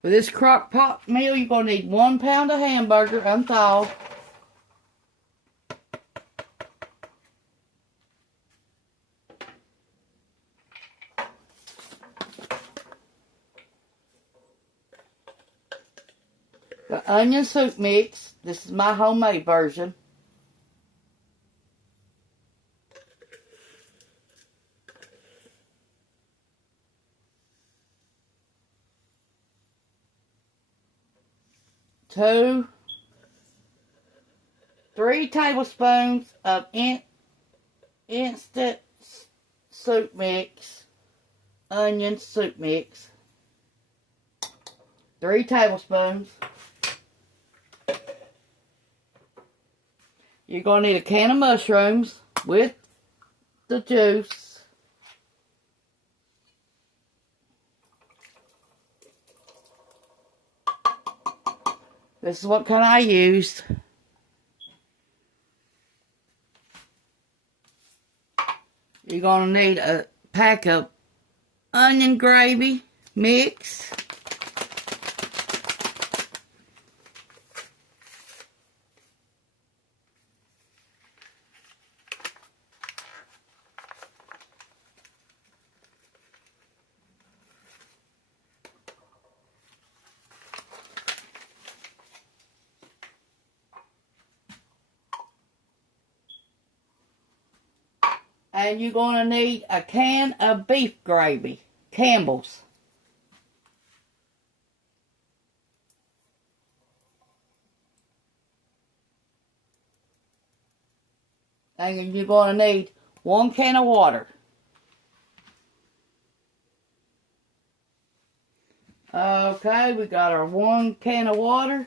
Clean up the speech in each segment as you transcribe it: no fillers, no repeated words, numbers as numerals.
For this crock pot meal, you're going to need 1 pound of hamburger unthawed. The onion soup mix. This is my homemade version. Three tablespoons of instant soup mix, onion soup mix. 3 tablespoons. You're going to need a can of mushrooms with the juice. This is what kind I used. You're going to need a pack of onion gravy mix. And you're going to need a can of beef gravy, Campbell's. And you're going to need 1 can of water. Okay, we got our 1 can of water.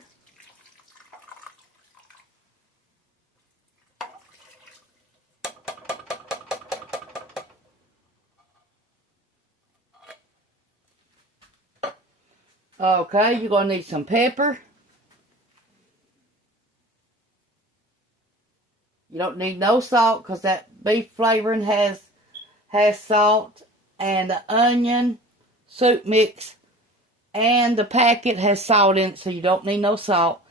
Okay, you're going to need some pepper. You don't need no salt because that beef flavoring has salt, and the onion soup mix and the packet has salt in it, so you don't need no salt.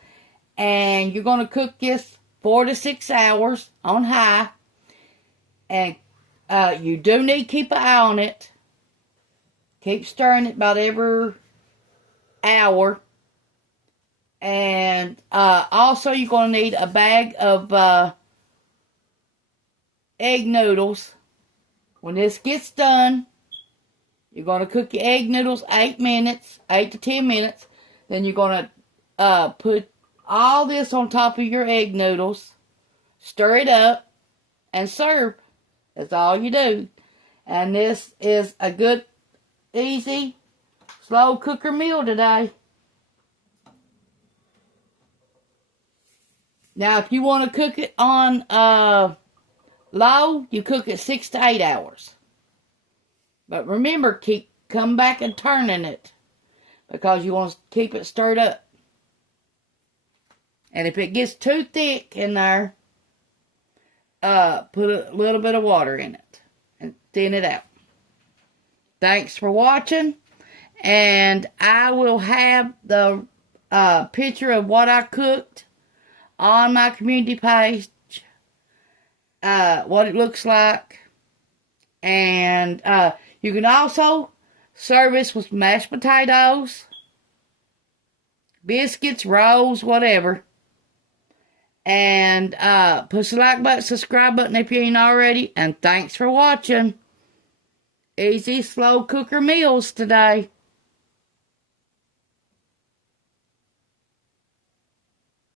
And you're going to cook this 4 to 6 hours on high. And you do need to keep an eye on it. Keep stirring it about every hour. And also you're going to need a bag of egg noodles. When this gets done, you're going to cook your egg noodles 8 to 10 minutes. Then you're going to put all this on top of your egg noodles. Stir it up and serve. That's all you do. And this is a good, easy, slow cooker meal today. Now, if you want to cook it on low, you cook it 6 to 8 hours. But remember, come back and turning it, because you want to keep it stirred up. And if it gets too thick in there, put a little bit of water in it and thin it out. Thanks for watching, and I will have the picture of what I cooked on my community page, what it looks like. And you can also serve this with mashed potatoes, biscuits, rolls, whatever. And push the like button, subscribe button if you ain't already. And thanks for watching. Easy, slow cooker meals today.